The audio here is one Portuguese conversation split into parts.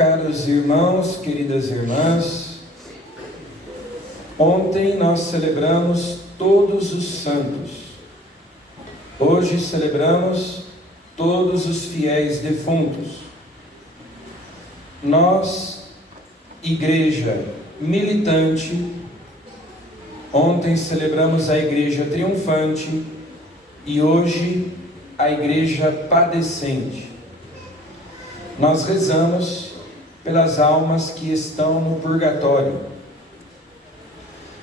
Caros irmãos, queridas irmãs, ontem nós celebramos todos os santos. Hoje celebramos todos os fiéis defuntos. Nós, igreja militante, ontem celebramos a igreja triunfante e hoje a igreja padecente. Nós rezamos pelas almas que estão no purgatório.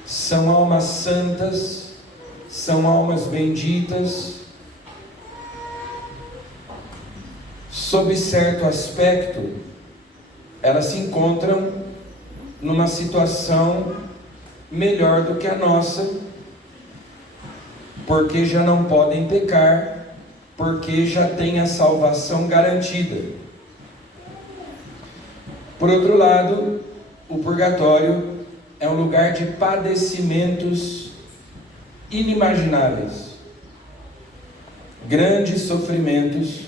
São almas santas, são almas benditas. Sob certo aspecto, elas se encontram numa situação melhor do que a nossa, porque já não podem pecar, porque já têm a salvação garantida. Por outro lado, o purgatório é um lugar de padecimentos inimagináveis, grandes sofrimentos,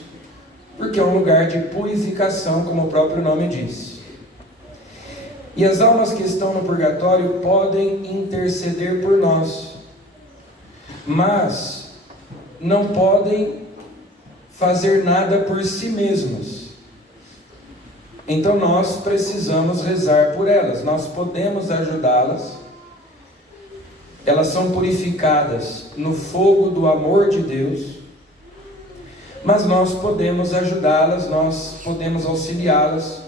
porque é um lugar de purificação, como o próprio nome diz. E as almas que estão no purgatório podem interceder por nós, mas não podem fazer nada por si mesmas. Então nós precisamos rezar por elas, nós podemos ajudá-las. Elas são purificadas no fogo do amor de Deus, mas nós podemos ajudá-las, nós podemos auxiliá-las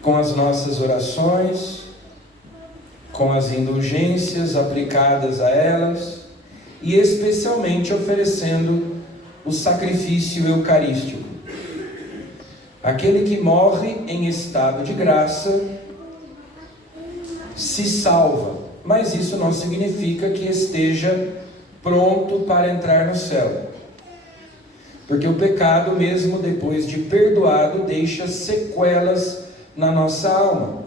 com as nossas orações, com as indulgências aplicadas a elas e especialmente oferecendo o sacrifício eucarístico. Aquele que morre em estado de graça se salva, mas isso não significa que esteja pronto para entrar no céu. Porque o pecado, mesmo depois de perdoado, deixa sequelas na nossa alma.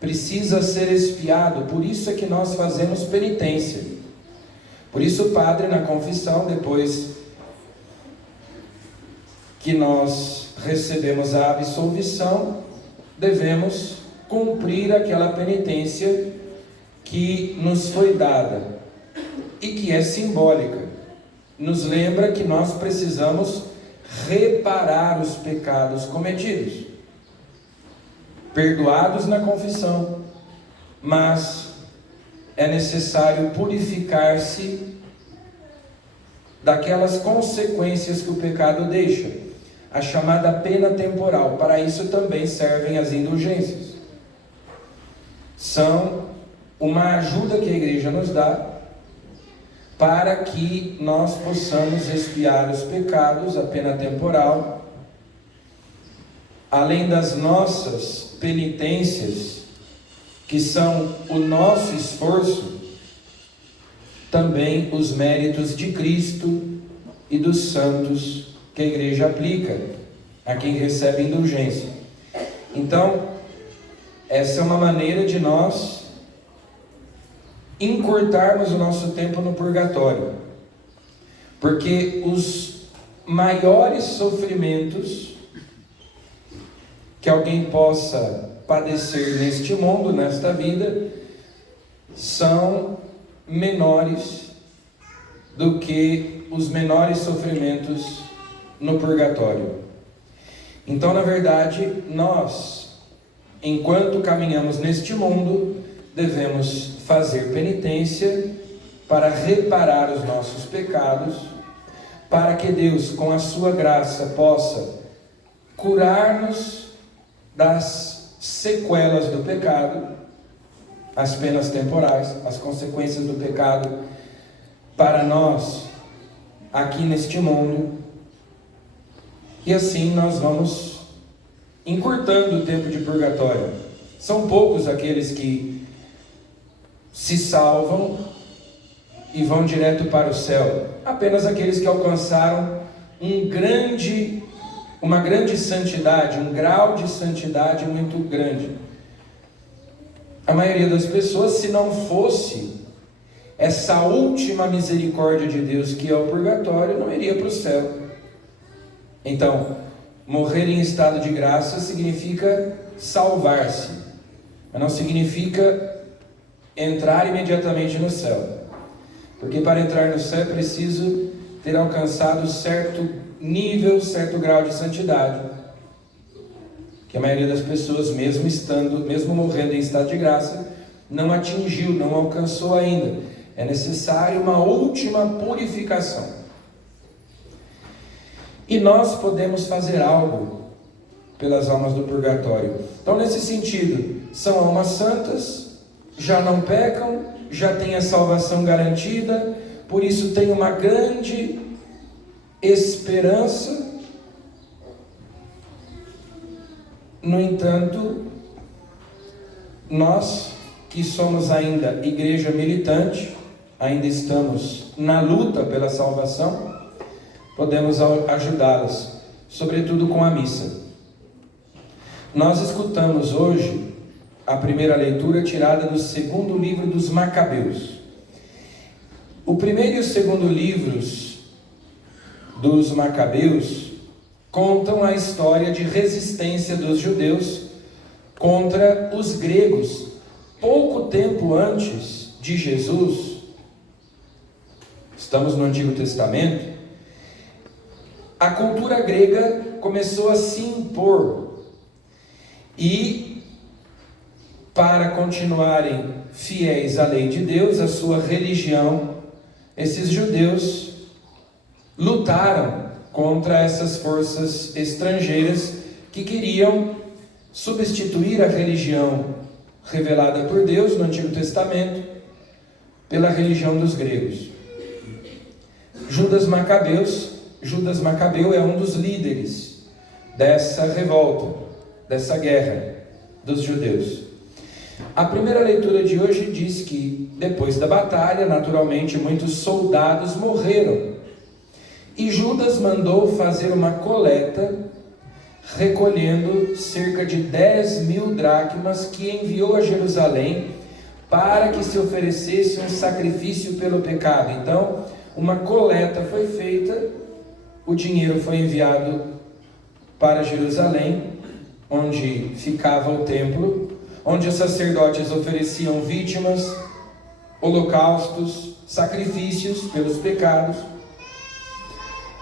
Precisa ser expiado, por isso é que nós fazemos penitência. Por isso o padre na confissão, depois que nós recebemos a absolvição, devemos cumprir aquela penitência que nos foi dada e que é simbólica. Nos lembra que nós precisamos reparar os pecados cometidos, perdoados na confissão, mas é necessário purificar-se daquelas consequências que o pecado deixa, a chamada pena temporal. Para isso também servem as indulgências. São uma ajuda que a igreja nos dá para que nós possamos expiar os pecados, a pena temporal, além das nossas penitências, que são o nosso esforço, também os méritos de Cristo e dos santos que a igreja aplica a quem recebe indulgência. Então, essa é uma maneira de nós encurtarmos o nosso tempo no purgatório, porque os maiores sofrimentos que alguém possa padecer neste mundo, nesta vida, são menores do que os menores sofrimentos no purgatório. Então, na verdade, nós, enquanto caminhamos neste mundo, devemos fazer penitência para reparar os nossos pecados, para que Deus, com a sua graça, possa curar-nos das sequelas do pecado, as penas temporais, as consequências do pecado para nós aqui neste mundo. E assim nós vamos encurtando o tempo de purgatório. São poucos aqueles que se salvam e vão direto para o céu. Apenas aqueles que alcançaram uma grande santidade, um grau de santidade muito grande. A maioria das pessoas, se não fosse essa última misericórdia de Deus que é o purgatório, não iria para o céu. Então, Morrer em estado de graça significa salvar-se, mas não significa entrar imediatamente no céu. Porque para entrar no céu é preciso ter alcançado certo nível, certo grau de santidade, que a maioria das pessoas, mesmo morrendo em estado de graça, não atingiu, não alcançou ainda. É necessário uma última purificação. E nós podemos fazer algo pelas almas do purgatório. Então, nesse sentido, são almas santas, já não pecam, já têm a salvação garantida, por isso tem uma grande esperança. No entanto, nós que somos ainda igreja militante, ainda estamos na luta pela salvação, podemos ajudá-las, sobretudo com a missa. Nós escutamos hoje a primeira leitura tirada do segundo livro dos Macabeus. O primeiro e o segundo livros dos Macabeus contam a história de resistência dos judeus contra os gregos. Pouco tempo antes de Jesus, estamos no Antigo Testamento, a cultura grega começou a se impor. E, para continuarem fiéis à lei de Deus, à sua religião, esses judeus lutaram contra essas forças estrangeiras que queriam substituir a religião revelada por Deus no Antigo Testamento pela religião dos gregos. Judas Macabeu é um dos líderes dessa revolta, dessa guerra dos judeus. A primeira leitura de hoje diz que, depois da batalha, naturalmente, muitos soldados morreram. E Judas mandou fazer uma coleta, recolhendo cerca de 10.000 dracmas, que enviou a Jerusalém para que se oferecesse um sacrifício pelo pecado. Então, uma coleta foi feita, o dinheiro foi enviado para Jerusalém, onde ficava o templo, onde os sacerdotes ofereciam vítimas, holocaustos, sacrifícios pelos pecados,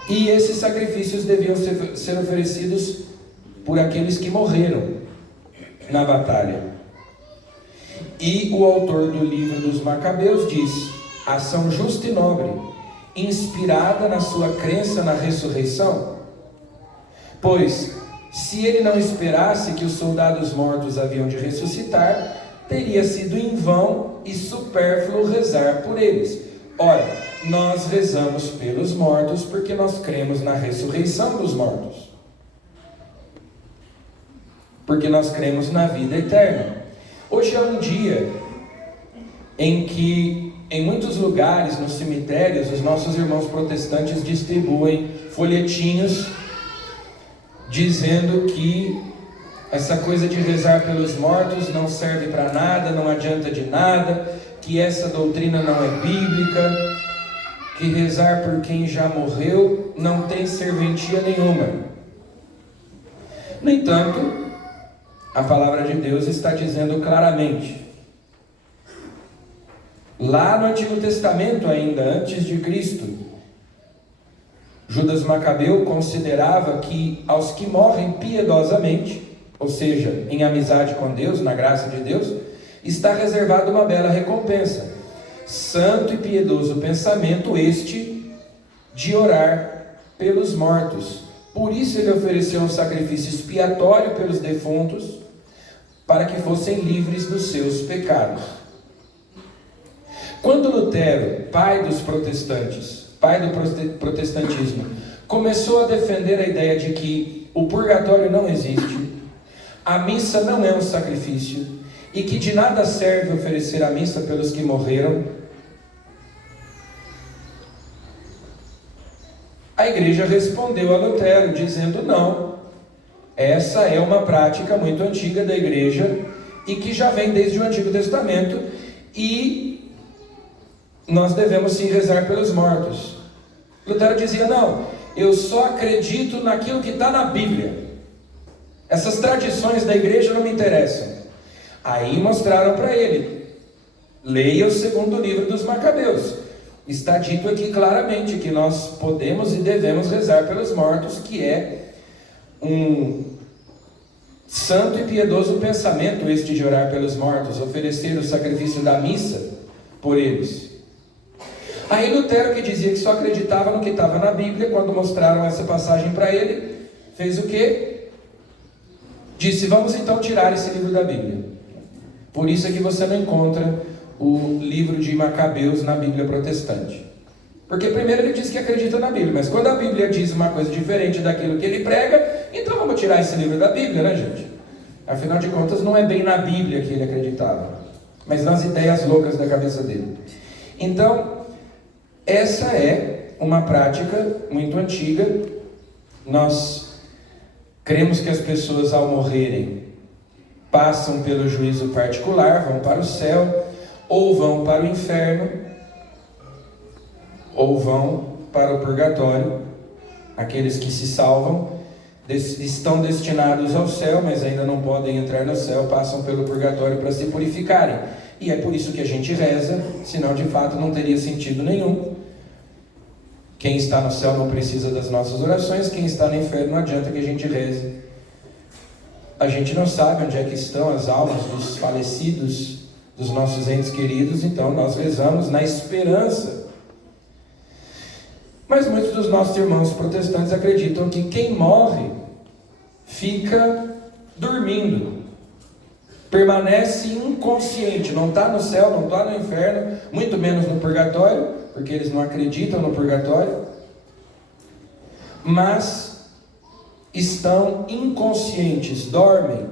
e esses sacrifícios deviam ser oferecidos por aqueles que morreram na batalha. E o autor do livro dos Macabeus diz: ação justa e nobre, inspirada na sua crença na ressurreição, pois se ele não esperasse que os soldados mortos haviam de ressuscitar, teria sido em vão e supérfluo rezar por eles. Ora, nós rezamos pelos mortos porque nós cremos na ressurreição dos mortos, porque nós cremos na vida eterna. Hoje é um dia em que, em muitos lugares, nos cemitérios, os nossos irmãos protestantes distribuem folhetinhos dizendo que essa coisa de rezar pelos mortos não serve para nada, não adianta de nada, que essa doutrina não é bíblica, que rezar por quem já morreu não tem serventia nenhuma. No entanto, a palavra de Deus está dizendo claramente, lá no Antigo Testamento ainda, antes de Cristo, Judas Macabeu considerava que aos que morrem piedosamente, ou seja, em amizade com Deus, na graça de Deus, está reservada uma bela recompensa. Santo e piedoso pensamento este de orar pelos mortos. Por isso ele ofereceu um sacrifício expiatório pelos defuntos, para que fossem livres dos seus pecados. Quando Lutero, pai dos protestantes, pai do protestantismo, começou a defender a ideia de que o purgatório não existe, a missa não é um sacrifício, e que de nada serve oferecer a missa pelos que morreram, a igreja respondeu a Lutero, dizendo: não, essa é uma prática muito antiga da igreja, e que já vem desde o Antigo Testamento, e nós devemos sim rezar pelos mortos. Lutero dizia: não, eu só acredito naquilo que está na Bíblia. Essas tradições da igreja não me interessam. Aí mostraram para ele: leia o segundo livro dos Macabeus. Está dito aqui claramente que nós podemos e devemos rezar pelos mortos, que é um santo e piedoso pensamento este de orar pelos mortos, oferecer o sacrifício da missa por eles. Aí Lutero, que dizia que só acreditava no que estava na Bíblia, quando mostraram essa passagem para ele, fez o quê? Disse: vamos então tirar esse livro da Bíblia. Por isso é que você não encontra o livro de Macabeus na Bíblia protestante. Porque primeiro ele diz que acredita na Bíblia, mas quando a Bíblia diz uma coisa diferente daquilo que ele prega, então vamos tirar esse livro da Bíblia, né, gente? Afinal de contas, não é bem na Bíblia que ele acreditava, mas nas ideias loucas da cabeça dele. Então, essa é uma prática muito antiga. Nós cremos que as pessoas, ao morrerem, passam pelo juízo particular, vão para o céu, ou vão para o inferno, ou vão para o purgatório. Aqueles que se salvam estão destinados ao céu, mas ainda não podem entrar no céu, passam pelo purgatório para se purificarem. E é por isso que a gente reza, senão de fato não teria sentido nenhum. Quem está no céu não precisa das nossas orações, quem está no inferno não adianta que a gente reze. A gente não sabe onde é que estão as almas dos falecidos, dos nossos entes queridos, então nós rezamos na esperança. Mas muitos dos nossos irmãos protestantes acreditam que quem morre fica dormindo, permanece inconsciente, não está no céu, não está no inferno, muito menos no purgatório, porque eles não acreditam no purgatório, mas estão inconscientes, dormem,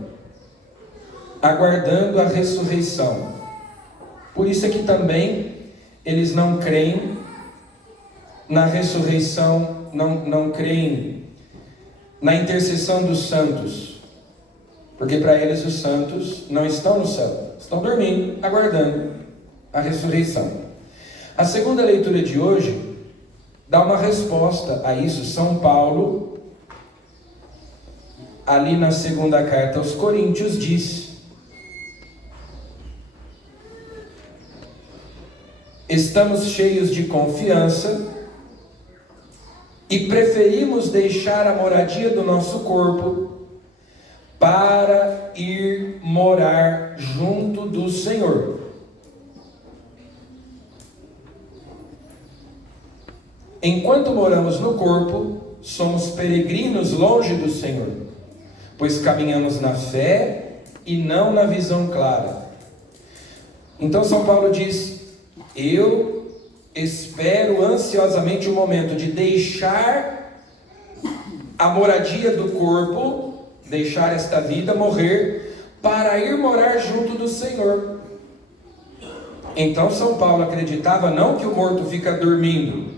aguardando a ressurreição. Por isso é que também eles não creem na ressurreição, não creem na intercessão dos santos, porque para eles os santos não estão no céu, estão dormindo, aguardando a ressurreição. A segunda leitura de hoje dá uma resposta a isso. São Paulo, ali na segunda carta aos Coríntios, diz: estamos cheios de confiança e preferimos deixar a moradia do nosso corpo para ir morar junto do Senhor. Enquanto moramos no corpo, somos peregrinos longe do Senhor, pois caminhamos na fé e não na visão clara. Então São Paulo diz: eu espero ansiosamente o momento de deixar a moradia do corpo, deixar esta vida, morrer, para ir morar junto do Senhor. Então São Paulo acreditava não que o morto fica dormindo,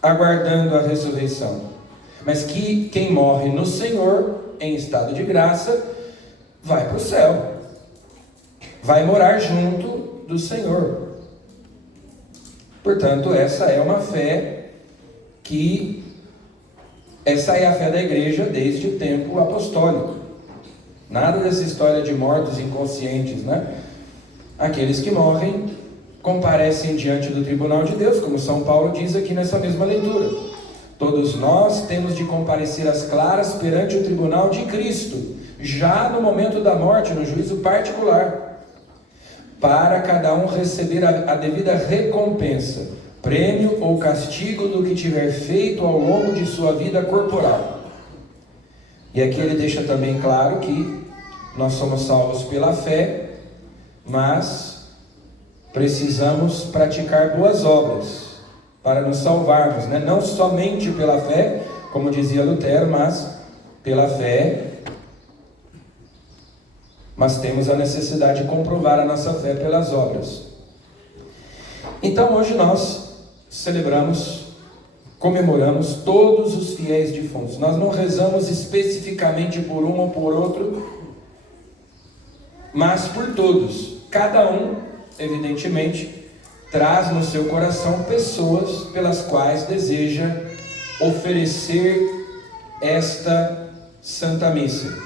aguardando a ressurreição, mas que quem morre no Senhor, em estado de graça, vai para o céu, vai morar junto do Senhor. Portanto, essa é a fé da igreja desde o tempo apostólico. Nada dessa história de mortos inconscientes, né? Aqueles que morrem comparecem diante do tribunal de Deus, como São Paulo diz aqui nessa mesma leitura. Todos nós temos de comparecer às claras perante o tribunal de Cristo, já no momento da morte, no juízo particular, para cada um receber a devida recompensa, prêmio ou castigo do que tiver feito ao longo de sua vida corporal. E aqui ele deixa também claro que nós somos salvos pela fé, mas precisamos praticar boas obras para nos salvarmos, né? Não somente pela fé, como dizia Lutero, mas pela fé. Mas temos a necessidade de comprovar a nossa fé pelas obras. Então hoje nós comemoramos todos os fiéis defuntos. Nós não rezamos especificamente por um ou por outro, mas por todos. Cada um, evidentemente, traz no seu coração pessoas pelas quais deseja oferecer esta Santa Missa,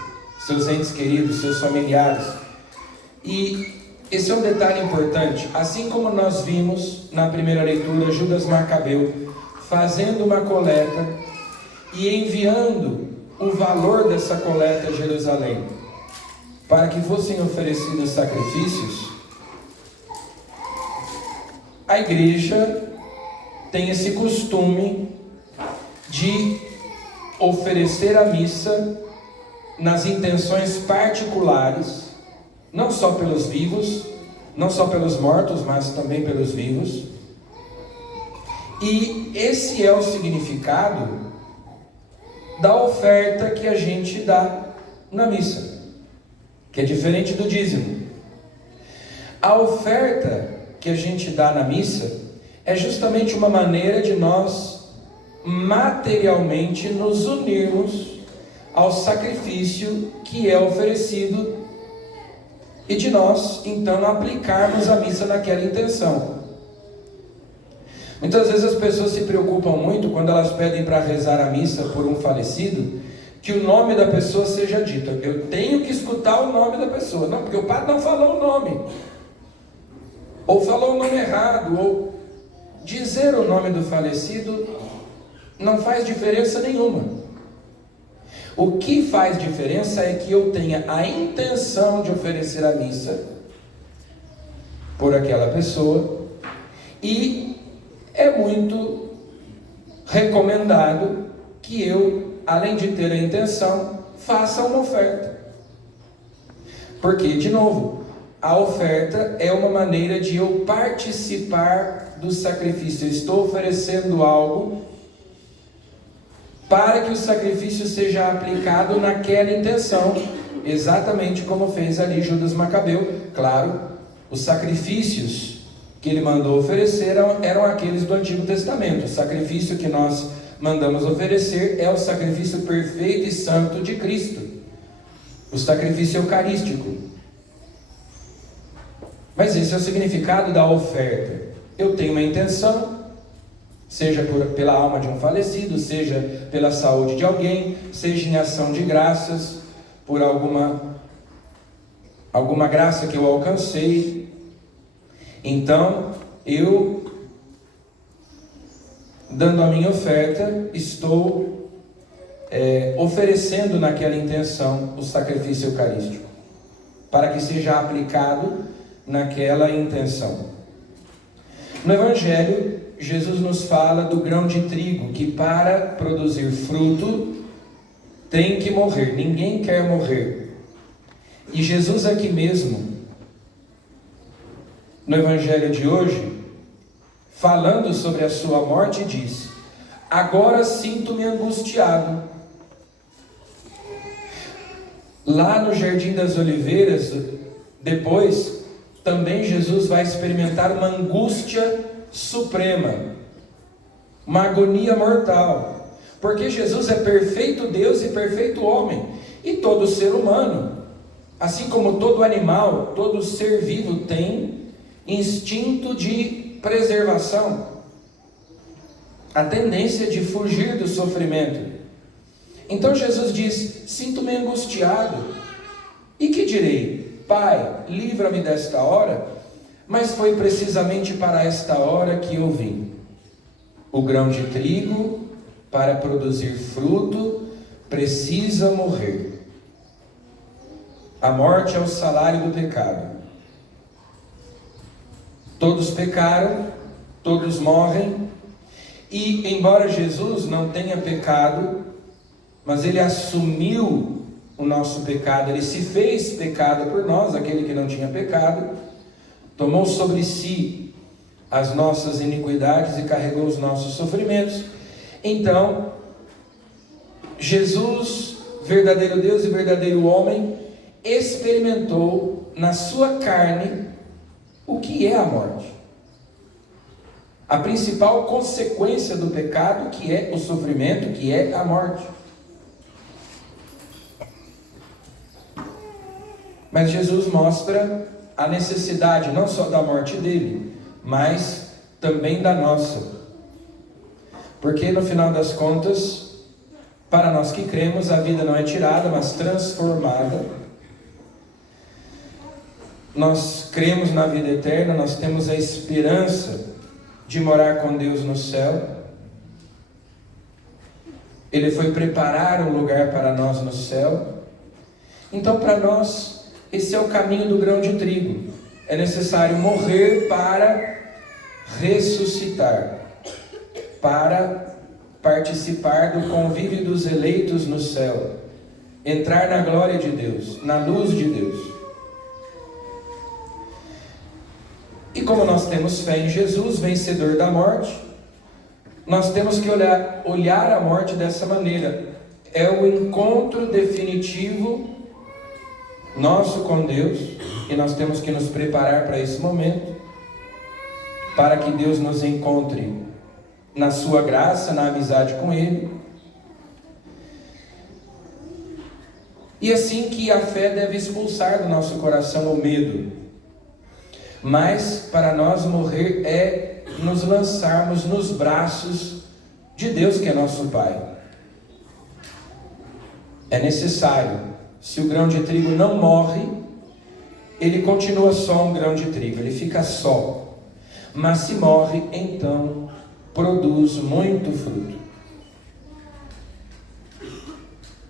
seus entes queridos, seus familiares. E esse é um detalhe importante. Assim como nós vimos na primeira leitura Judas Macabeu fazendo uma coleta e enviando o valor dessa coleta a Jerusalém para que fossem oferecidos sacrifícios, a igreja tem esse costume de oferecer a missa nas intenções particulares, não só pelos vivos, não só pelos mortos, mas também pelos vivos. E esse é o significado da oferta que a gente dá na missa, que é diferente do dízimo. A oferta que a gente dá na missa é justamente uma maneira de nós materialmente nos unirmos ao sacrifício que é oferecido e de nós, então, aplicarmos a missa naquela intenção. Muitas vezes as pessoas se preocupam muito quando elas pedem para rezar a missa por um falecido, que o nome da pessoa seja dito. Eu tenho que escutar o nome da pessoa. Não, porque o padre não falou o nome, ou falou o nome errado, ou dizer o nome do falecido não faz diferença nenhuma. O que faz diferença é que eu tenha a intenção de oferecer a missa por aquela pessoa, e é muito recomendado que eu, além de ter a intenção, faça uma oferta. Porque, de novo, a oferta é uma maneira de eu participar do sacrifício. Eu estou oferecendo algo para que o sacrifício seja aplicado naquela intenção, exatamente como fez ali Judas Macabeu. Claro, os sacrifícios que ele mandou oferecer eram aqueles do Antigo Testamento. O sacrifício que nós mandamos oferecer é o sacrifício perfeito e santo de Cristo, o sacrifício eucarístico. Mas esse é o significado da oferta. Eu tenho uma intenção, seja pela alma de um falecido, seja pela saúde de alguém, seja em ação de graças, por alguma graça que eu alcancei. Então, eu, dando a minha oferta, estou oferecendo naquela intenção o sacrifício eucarístico, para que seja aplicado naquela intenção. No Evangelho, Jesus nos fala do grão de trigo, que para produzir fruto tem que morrer. Ninguém quer morrer. E Jesus aqui mesmo, no Evangelho de hoje, falando sobre a sua morte, diz: agora sinto-me angustiado. Lá no Jardim das Oliveiras, depois, também Jesus vai experimentar uma angústia suprema, uma agonia mortal, porque Jesus é perfeito Deus e perfeito homem, e todo ser humano, assim como todo animal, todo ser vivo tem instinto de preservação, a tendência de fugir do sofrimento. Então Jesus diz: sinto-me angustiado, e que direi? Pai, livra-me desta hora. Mas foi precisamente para esta hora que eu vim. O grão de trigo, para produzir fruto, precisa morrer. A morte é o salário do pecado. Todos pecaram, todos morrem, e embora Jesus não tenha pecado, mas ele assumiu o nosso pecado, ele se fez pecado por nós, aquele que não tinha pecado, tomou sobre si as nossas iniquidades e carregou os nossos sofrimentos. Então, Jesus, verdadeiro Deus e verdadeiro homem, experimentou na sua carne o que é a morte. A principal consequência do pecado, que é o sofrimento, que é a morte. Mas Jesus mostra a necessidade não só da morte dele, mas também da nossa. Porque no final das contas, para nós que cremos, a vida não é tirada, mas transformada. Nós cremos na vida eterna, nós temos a esperança de morar com Deus no céu. Ele foi preparar um lugar para nós no céu. Então, para nós, esse é o caminho do grão de trigo. É necessário morrer para ressuscitar, para participar do convívio dos eleitos no céu, entrar na glória de Deus, na luz de Deus. E como nós temos fé em Jesus, vencedor da morte, nós temos que olhar a morte dessa maneira. É o encontro definitivo nosso com Deus, e nós temos que nos preparar para esse momento, para que Deus nos encontre na sua graça, na amizade com Ele. E assim que a fé deve expulsar do nosso coração o medo. Mas para nós morrer é nos lançarmos nos braços de Deus, que é nosso Pai. É necessário. Se o grão de trigo não morre, ele continua só um grão de trigo, ele fica só. Mas se morre, então produz muito fruto.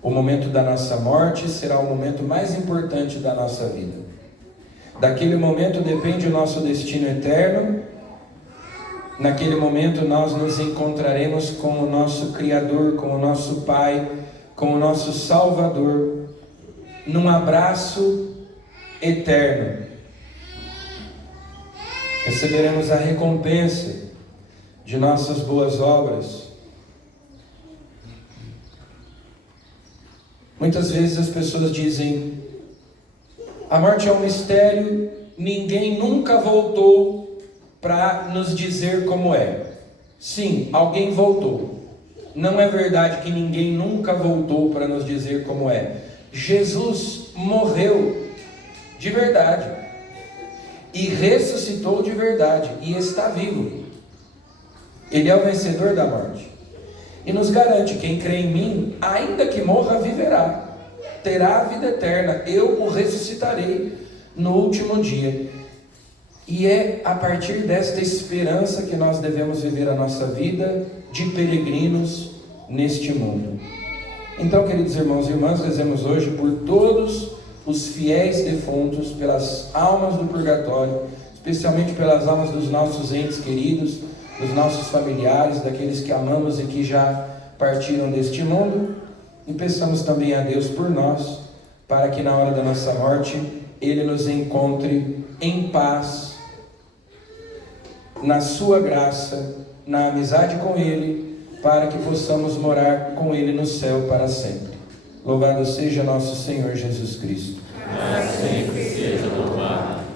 O momento da nossa morte será o momento mais importante da nossa vida. Daquele momento depende o nosso destino eterno. Naquele momento nós nos encontraremos com o nosso Criador, com o nosso Pai, com o nosso Salvador, num abraço eterno. Receberemos a recompensa de nossas boas obras. Muitas vezes as pessoas dizem: a morte é um mistério, ninguém nunca voltou para nos dizer como é. Sim, alguém voltou. Não é verdade que ninguém nunca voltou para nos dizer como é. Jesus morreu de verdade e ressuscitou de verdade e está vivo. Ele é o vencedor da morte e nos garante: quem crê em mim, ainda que morra, viverá, terá a vida eterna, eu o ressuscitarei no último dia. E é a partir desta esperança que nós devemos viver a nossa vida de peregrinos neste mundo. Então, queridos irmãos e irmãs, rezemos hoje por todos os fiéis defuntos, pelas almas do purgatório, especialmente pelas almas dos nossos entes queridos, dos nossos familiares, daqueles que amamos e que já partiram deste mundo. E peçamos também a Deus por nós, para que na hora da nossa morte Ele nos encontre em paz, na sua graça, na amizade com Ele, para que possamos morar com Ele no céu para sempre. Louvado seja nosso Senhor Jesus Cristo. Para sempre seja louvado.